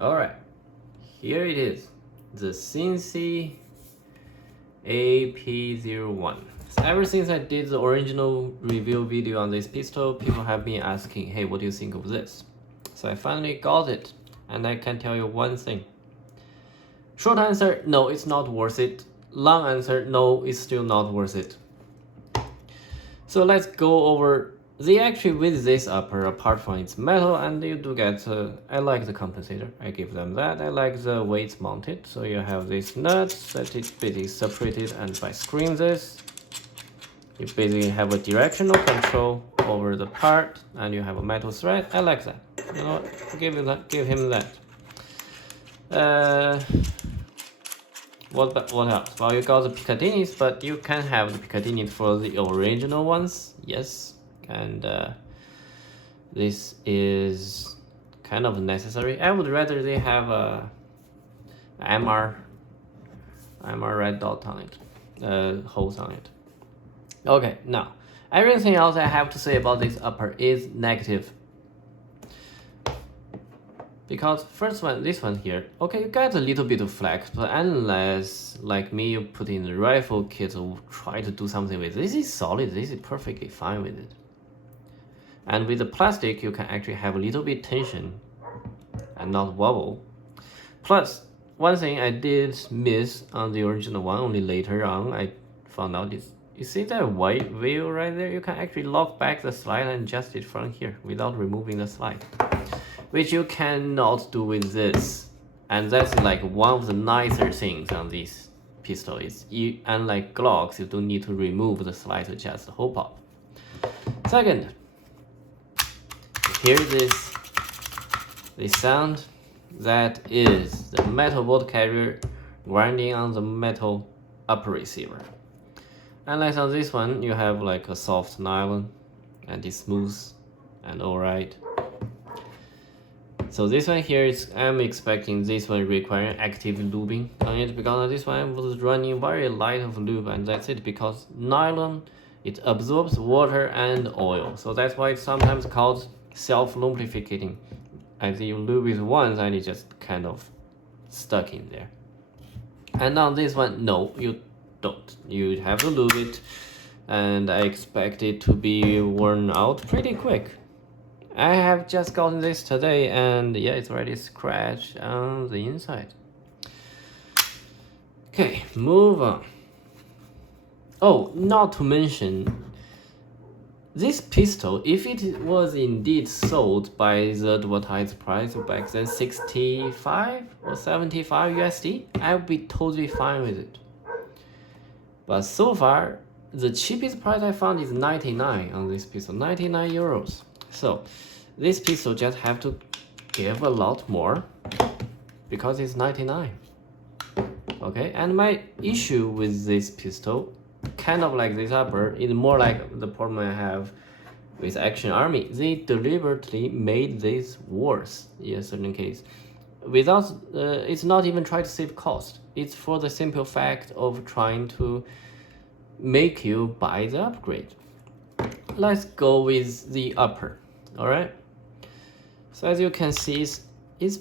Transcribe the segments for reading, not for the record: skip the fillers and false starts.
Alright, here it is, the CNC AAP01. So ever since I did the original review video on this pistol, people have been asking, hey, what do you think of this? So I finally got it, and I can tell you one thing. Short answer, no, it's not worth it. Long answer, no, it's still not worth it. So let's go over the actually with this upper, apart from its metal, and you do get, I like the compensator, I give them that. I like the way it's mounted, so you have this nut that is basically separated, and by screwing this, you basically have a directional control over the part, and you have a metal thread. I like that. You know what? Give him that. What else? Well, you got the Piccadinis, but you can have the Piccadini for the original ones, yes. And this is kind of necessary. I would rather they have a MR red dot on it, holes on it. Okay, now everything else I have to say about this upper is negative. Because first one, this one here, okay, you get a little bit of flex, but unless, like me, you put in the rifle kit or try to do something with it, this is solid, this is perfectly fine with it. And with the plastic, you can actually have a little bit tension and not wobble. Plus, one thing I did miss on the original one, only later on I found out is, you see that white wheel right there? You can actually lock back the slide and adjust it from here without removing the slide, which you cannot do with this. And that's like one of the nicer things on this pistol is, unlike Glocks, you don't need to remove the slide to adjust the whole pop. Second, hear this sound. That is the metal bolt carrier grinding on the metal upper receiver. Unless on this one, you have like a soft nylon and it's smooth and alright. So this one here is, I'm expecting this one requiring active lubing on it, because on this one I was running very light of lube, and that's it, because nylon, it absorbs water and oil. So that's why it's sometimes called self-lubricating. As you lube it once and it just kind of stuck in there. And on this one, no, you don't. You have to lube it, and I expect it to be worn out pretty quick. I have just gotten this today, and yeah, it's already scratched on the inside. Okay, move on. Oh, not to mention, this pistol, if it was indeed sold by the advertised price back then, 65 or 75 USD, I would be totally fine with it. But so far, the cheapest price I found is 99 on this pistol, 99 euros. So this pistol just have to give a lot more because it's 99. Okay, and my issue with this pistol, kind of like this upper, is more like the problem I have with Action Army. They deliberately made this worse in a certain case. Without, it's not even trying to save cost. It's for the simple fact of trying to make you buy the upgrade. Let's go with the upper, all right? So as you can see, it's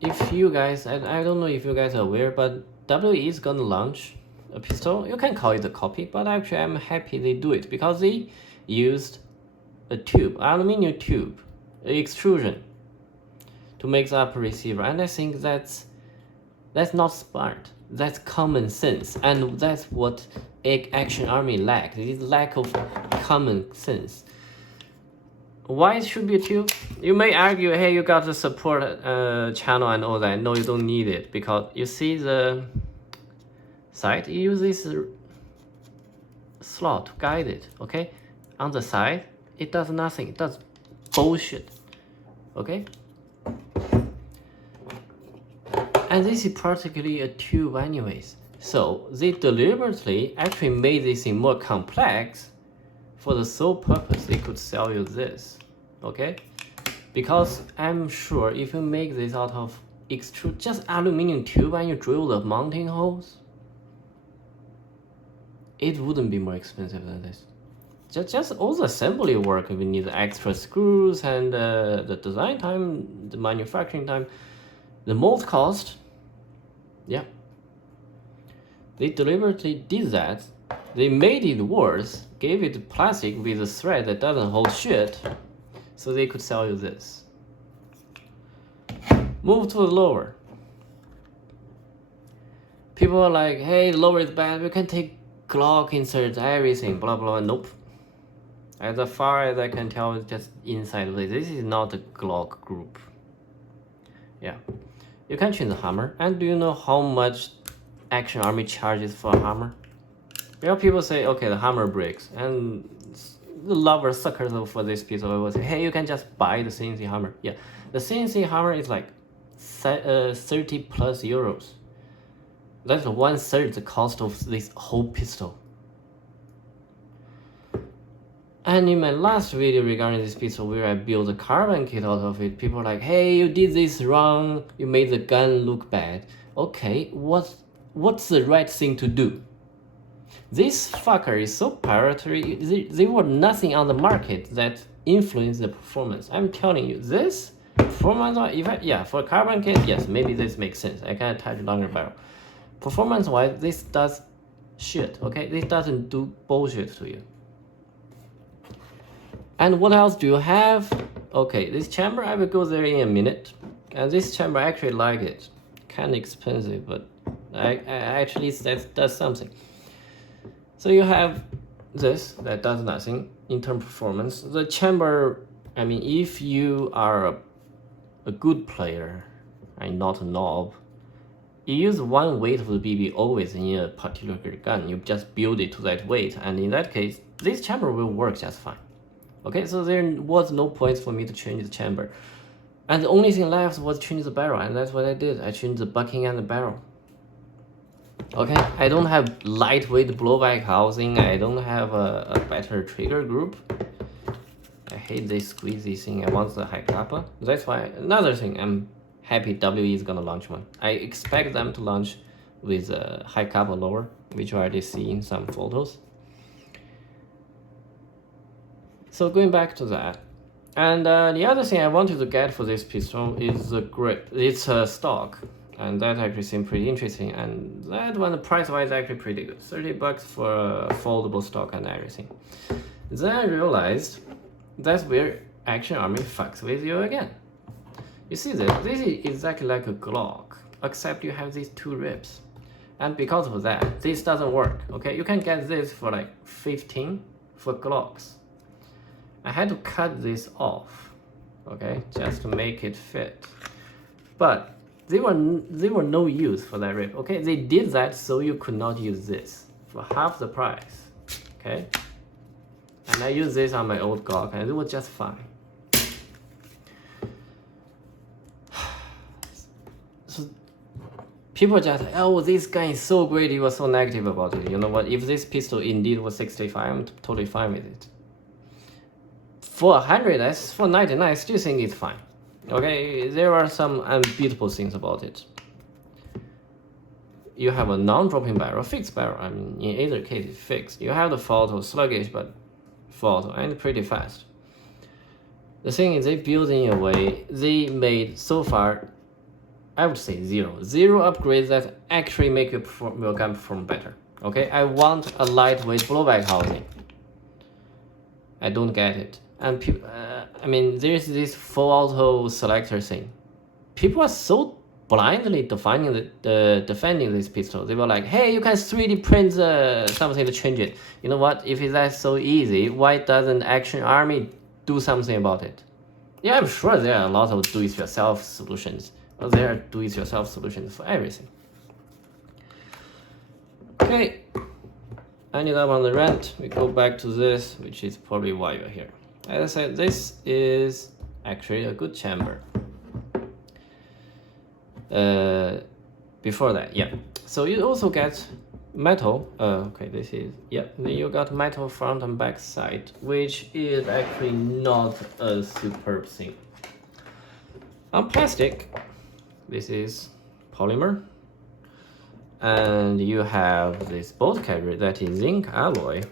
if you guys, I don't know if you guys are aware, but WE is gonna launch a pistol. You can call it a copy, but actually I'm happy they do it, because they used a tube, aluminum tube, extrusion, to make the upper receiver, and I think that's not smart. That's common sense, and that's what Action Army lacked. This lack of common sense. Why it should be a tube? You may argue, hey, you got the support channel and all that. No, you don't need it, because you see the side, you use this slot to guide it, okay? On the side, it does nothing, it does bullshit, okay? And this is practically a tube anyways. So they deliberately actually made this thing more complex for the sole purpose they could sell you this, okay? Because I'm sure if you make this out of just aluminum tube and you drill the mounting holes, it wouldn't be more expensive than this. just all the assembly work. We need the extra screws and the design time, the manufacturing time, the mold cost. Yeah. They deliberately did that. They made it worse, gave it plastic with a thread that doesn't hold shit, so they could sell you this. Move to the lower. People are like, hey, the lower is bad, we can take Glock inserts, everything, blah blah. Nope. As far as I can tell, it's just inside of this. This is not a Glock group. Yeah. You can change the hammer. And do you know how much Action Army charges for a hammer? Well, people say, okay, the hammer breaks. And the lover suckers for this piece will say, hey, you can just buy the CNC hammer. Yeah. The CNC hammer is like 30 plus euros. That's 1/3 the cost of this whole pistol. And in my last video regarding this pistol where I built a carbon kit out of it, people are like, hey, you did this wrong, you made the gun look bad. Okay, what's the right thing to do? This fucker is so proprietary, there were nothing on the market that influenced the performance. I'm telling you, this performance, yeah, for a carbon kit, yes, maybe this makes sense. I can attach a longer barrel. Performance-wise, this does shit, okay? This doesn't do bullshit to you. And what else do you have? Okay, this chamber, I will go there in a minute. And this chamber, I actually like it. Kind of expensive, but I actually that does something. So you have this that does nothing in terms of performance. The chamber, I mean, if you are a good player and not a knob, you use one weight of the BB always in a particular gun. You just build it to that weight, and in that case, this chamber will work just fine. Okay, so there was no point for me to change the chamber. And the only thing left was change the barrel, and that's what I did. I changed the bucking and the barrel. Okay, I don't have lightweight blowback housing. I don't have a better trigger group. I hate this squeezy thing. I want the high kappa. That's why, another thing, I'm happy WE is gonna launch one. I expect them to launch with a high kappa lower, which you already see in some photos. So going back to that, and the other thing I wanted to get for this pistol is the grip. It's a stock, and that actually seemed pretty interesting. And that one, the price-wise, actually pretty good. 30 bucks for a foldable stock and everything. Then I realized that's where Action Army fucks with you again. You see this? This is exactly like a Glock, except you have these two ribs. And because of that, this doesn't work. Okay, you can get this for like 15 for Glocks. I had to cut this off, okay, just to make it fit. But they were no use for that rib, okay? They did that so you could not use this for half the price, okay? And I used this on my old Glock and it was just fine. So people just, oh, this gun is so great, you were so negative about it. You know what, if this pistol indeed was 65, I'm totally fine with it. For 100, for 99, I still think it's fine. Okay, there are some unbeatable things about it. You have a non-dropping barrel, fixed barrel. I mean, in either case, it's fixed. You have the photo, sluggish, but photo, and pretty fast. The thing is, they built in a way, they made so far, I would say zero upgrades that actually make your gun perform better. Okay, I want a lightweight blowback housing. I don't get it. And people, I mean, there's this full auto selector thing. People are so blindly defending this pistol. They were like, hey, you can 3D print something to change it. You know what? If that's so easy, why doesn't Action Army do something about it? Yeah, I'm sure there are a lot of do-it-yourself solutions. Well, there are do-it-yourself solutions for everything. Okay, I ended up on the rant. We go back to this, which is probably why you're here. As I said, this is actually a good chamber. Before that, yeah. So you also get metal. Okay, this is, yeah. Then you got metal front and back side, which is actually not a superb thing. On plastic, this is polymer. And you have this bolt carrier that is zinc alloy.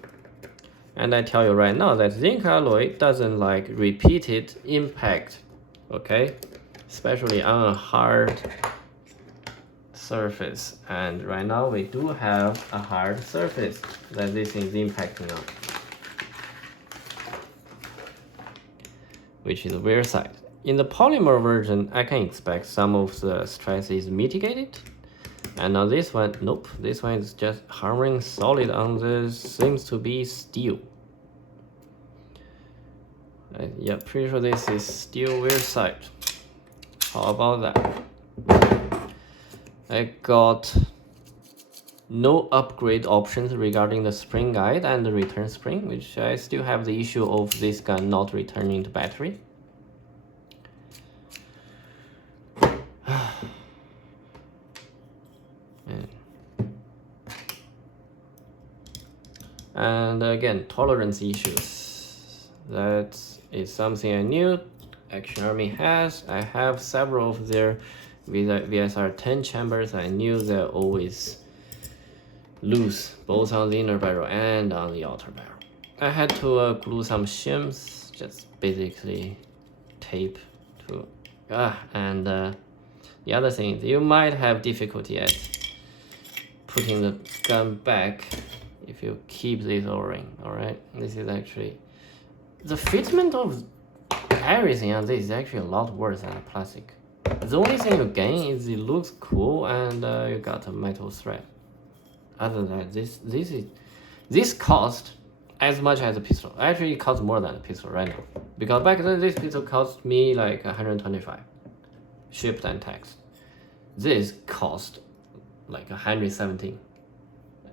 And I tell you right now that zinc alloy doesn't like repeated impact, okay? Especially on a hard surface. And right now we do have a hard surface that this is impacting on, which is the rear side. In the polymer version, I can expect some of the stress is mitigated. And on this one, nope, this one is just hammering solid on this, seems to be steel. Yeah, pretty sure this is steel rear side. How about that? I got no upgrade options regarding the spring guide and the return spring, which I still have the issue of this gun not returning to battery. And again, tolerance issues. That is something I knew Action Army has. I have several of their VSR 10 chambers. I knew they're always loose, both on the inner barrel and on the outer barrel. I had to glue some shims, just basically tape to. And the other thing is you might have difficulty at putting the gun back if you keep this O-ring. All right, this is actually the fitment of everything on this is actually a lot worse than plastic. The only thing you gain is it looks cool and you got a metal thread. Other than that, this cost as much as a pistol. Actually, it costs more than a pistol right now, because back then this pistol cost me like 125, shipped and taxed. This cost like 117,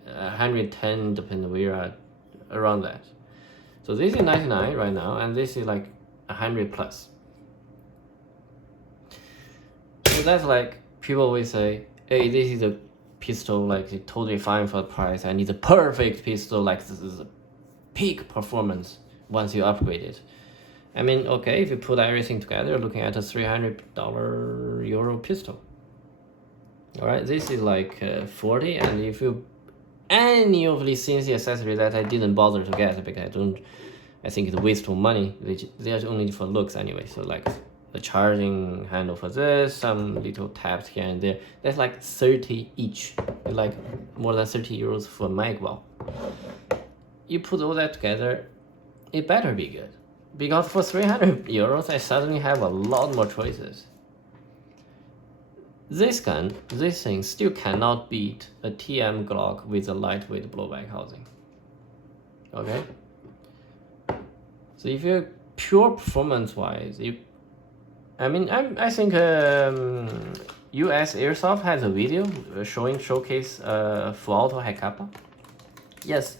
110, depending where you are, around that. So this is 99 right now, and this is like 100 plus. So that's like people always say, hey, this is a pistol like totally fine for the price, and it's a perfect pistol, like this is a peak performance once you upgrade it. I mean, okay, if you put everything together, you're looking at a $300 Euro pistol. All right, this is like 40, and if you any of the CNC accessories that I didn't bother to get because I think it's a waste of money. They're only for looks anyway. So like the charging handle for this, some little tabs here and there. That's like 30 each, like more than 30 euros for mag valve. You put all that together, it better be good, because for 300 euros, I suddenly have a lot more choices. This gun, this thing still cannot beat a TM Glock with a lightweight blowback housing. Okay? So if you're pure performance-wise, I think US Airsoft has a video showcase full auto head kappa. Yes.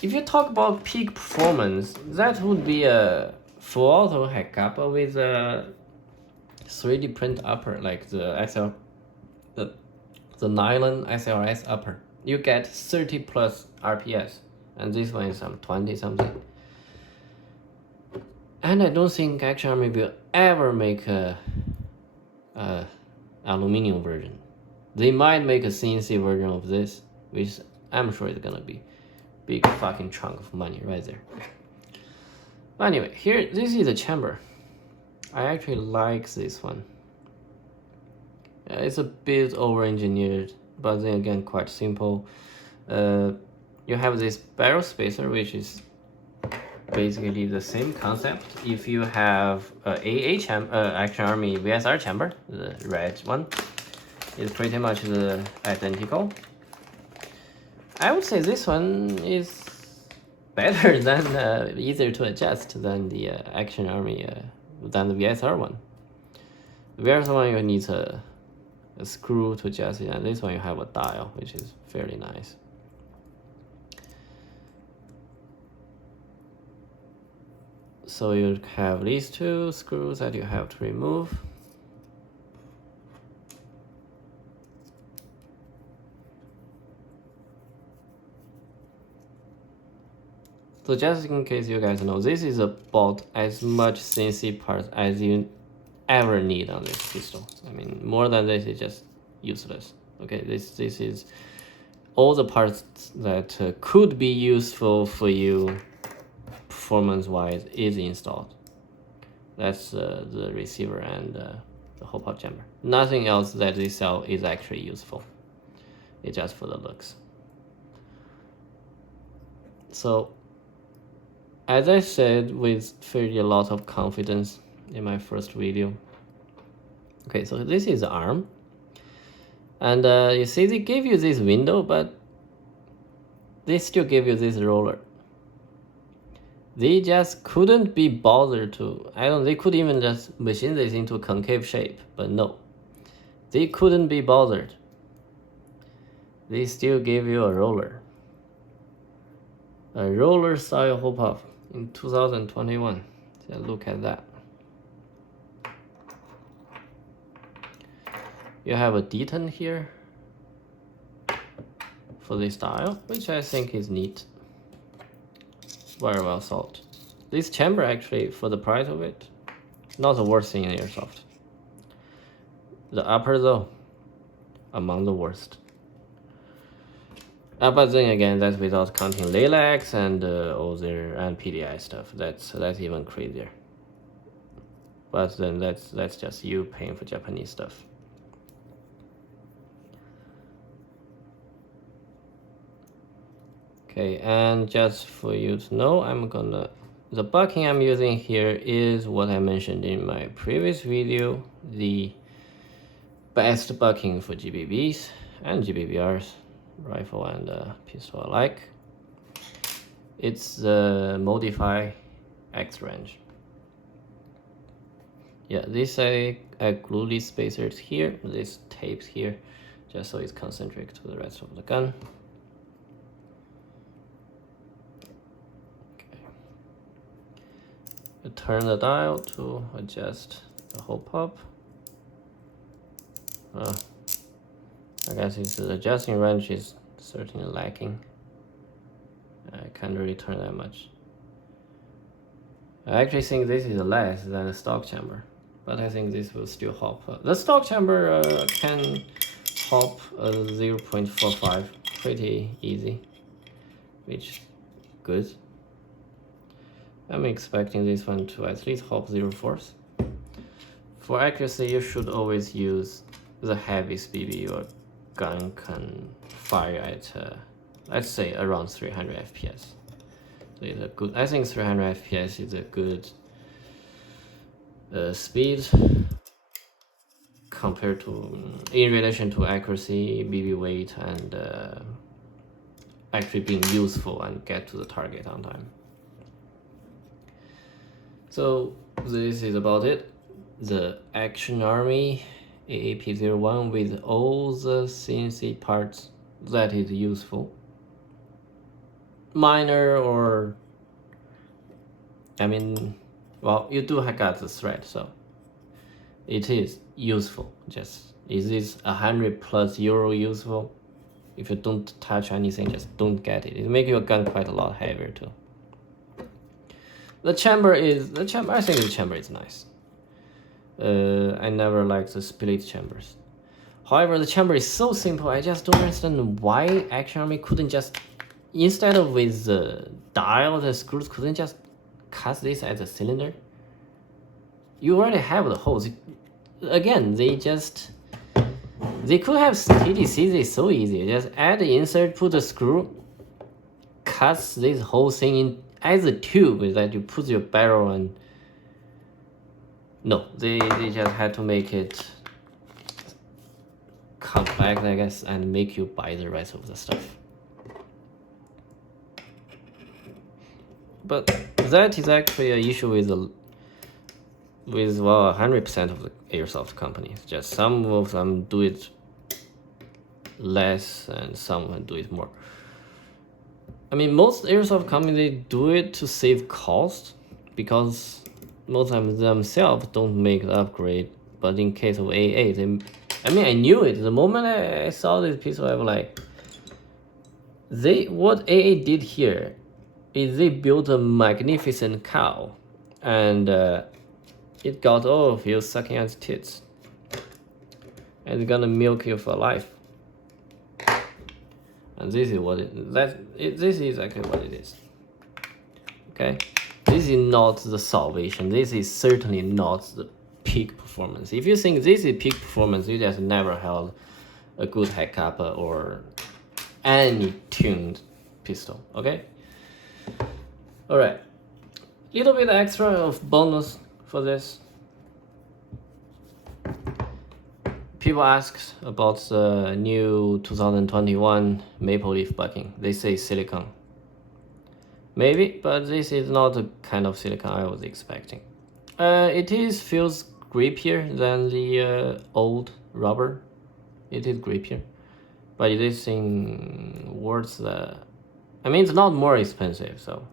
If you talk about peak performance, that would be a full auto head kappa with a 3D print upper, like the nylon SLS upper. You get 30 plus RPS, and this one is some 20 something. And I don't think Action Army will ever make a aluminum version. They might make a CNC version of this, which I'm sure is gonna be big fucking chunk of money right there. Anyway, here, this is the chamber. I actually like this one. It's a bit over-engineered, but then again quite simple. You have this barrel spacer, which is basically the same concept. If you have Action Army VSR chamber, the red one, it's pretty much the identical. I would say this one is better than easier to adjust than the Action Army than the VSR one. The VSR one you need a screw to adjust it, and this one you have a dial, which is fairly nice. So you have these two screws that you have to remove. So just in case you guys know, this is about as much CNC parts as you ever need on this pistol. I mean, more than this is just useless. Okay, this is all the parts that could be useful for you performance-wise is installed. That's the receiver and the hole pop chamber. Nothing else that they sell is actually useful. It's just for the looks. So, as I said with fairly a lot of confidence in my first video. Okay, so this is the arm. And you see they gave you this window, but they still give you this roller. They just couldn't be bothered to, they could even just machine this into a concave shape, but no. They couldn't be bothered. They still gave you a roller. A roller style hole pop in 2021. So look at that. You have a detent here for this style, which I think is neat. Very well solved. This chamber actually, for the price of it, not the worst thing in airsoft. The upper though, among the worst. But then again, that's without counting Lilacs and other and PDI stuff. That's even crazier. But then that's just you paying for Japanese stuff. Okay, and just for you to know, the bucking I'm using here is what I mentioned in my previous video, the best bucking for GBBs and GBBRs, rifle and pistol alike. It's the Modify X range. Yeah, this I glue these spacers here, these tapes here, just so it's concentric to the rest of the gun. You turn the dial to adjust the hole pop. I guess it's the adjusting range is certainly lacking. I can't really turn that much. I actually think this is less than the stock chamber, but I think this will still hop. The stock chamber can hop 0.45 pretty easy, which is good. I'm expecting this one to at least hop 0.4. For accuracy, you should always use the heaviest BB your gun can fire at, let's say around 300 FPS. So it's a good. I think 300 FPS is a good speed compared to, in relation to accuracy, BB weight, and actually being useful and get to the target on time. So this is about it. The Action Army AAP01 with all the CNC parts that is useful. Minor or, well, you do have got the thread, so it is useful. Just, is this €100+ useful? If you don't touch anything, just don't get it. It makes your gun quite a lot heavier too. I think the chamber is nice. I never liked the split chambers. However, the chamber is so simple, I just don't understand why Action Army couldn't just, instead of with the dial, the screws, couldn't just cut this as a cylinder. You already have the holes. Again, they could have TDC this so easy. Just add the insert, put the screw, cuts this whole thing in as a tube that you put your barrel on. No, they just had to make it compact, I guess, and make you buy the rest of the stuff. But that is actually an issue with 100% of the airsoft companies. Just some of them do it less and some of them do it more. Most airsoft companies do it to save cost because most of them themselves don't make the upgrade. But in case of AA, I knew it. The moment I saw this pistol, I was like, what AA did here is they built a magnificent cow, and it got all of you sucking at tits, and it's gonna milk you for life. and this is what this is actually what it is. Okay, this is not the salvation. This is certainly not the peak performance. If you think this is peak performance, you just never held a good head kappa or any tuned pistol. Okay. All right. Little bit extra of bonus for this. People ask about the new 2021 maple leaf bucking. They say silicone. Maybe, but this is not the kind of silicone I was expecting. It feels grippier than the old rubber. It is grippier, but it is worth the. I mean, it's not more expensive, so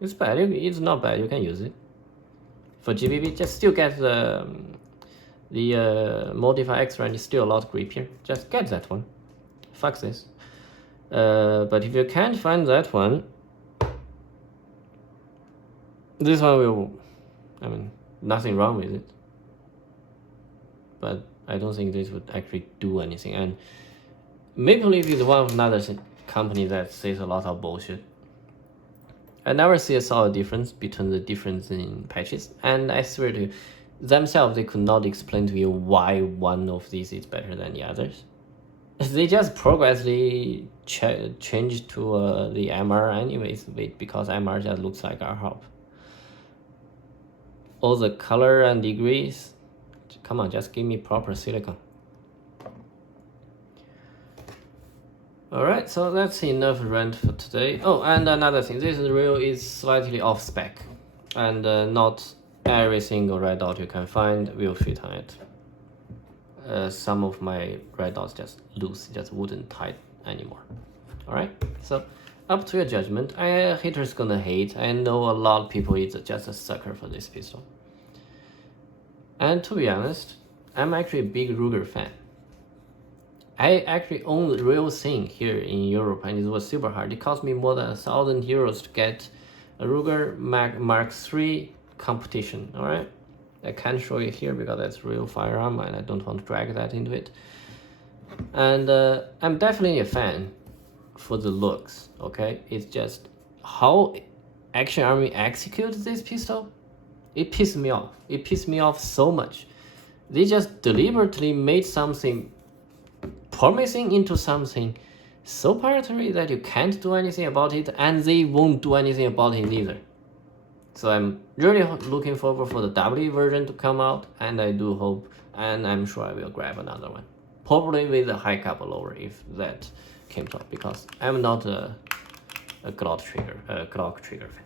it's bad. It's not bad. You can use it for GBB. Just still get the Modify Extra, and it's still a lot grippier. Just get that one. Fuck this. But if you can't find that one, this one will. I mean, nothing wrong with it. But I don't think this would actually do anything. And Maple Leaf is one of another company that says a lot of bullshit. I never saw a difference between the difference in patches, and I swear to you, themselves they could not explain to you why one of these is better than the others. They just progressively changed to the MR anyways, because MR just looks like R-Hop. All the color and degrees, come on, just give me proper silicone. Alright, so that's enough rant for today. Oh, and another thing, this reel is slightly off spec, and not every single red dot you can find will fit on it. Some of my red dots just loose, just wouldn't tight anymore. Alright, so up to your judgment. Haters gonna hate. I know a lot of people is just a sucker for this pistol. And to be honest, I'm actually a big Ruger fan. I actually own the real thing here in Europe, and it was super hard. It cost me more than 1,000 euros to get a Ruger Mark III competition. All right, I can't show you here because that's real firearm, and I don't want to drag that into it. And I'm definitely a fan for the looks. Okay, it's just how Action Army executes this pistol. It pissed me off. It pissed me off so much. They just deliberately made something promising into something so proprietary that you can't do anything about it, and they won't do anything about it either. So I'm really looking forward for the W version to come out, and I do hope, and I'm sure I will grab another one, probably with a high kappa lower if that came out, because I'm not a Glock trigger fan.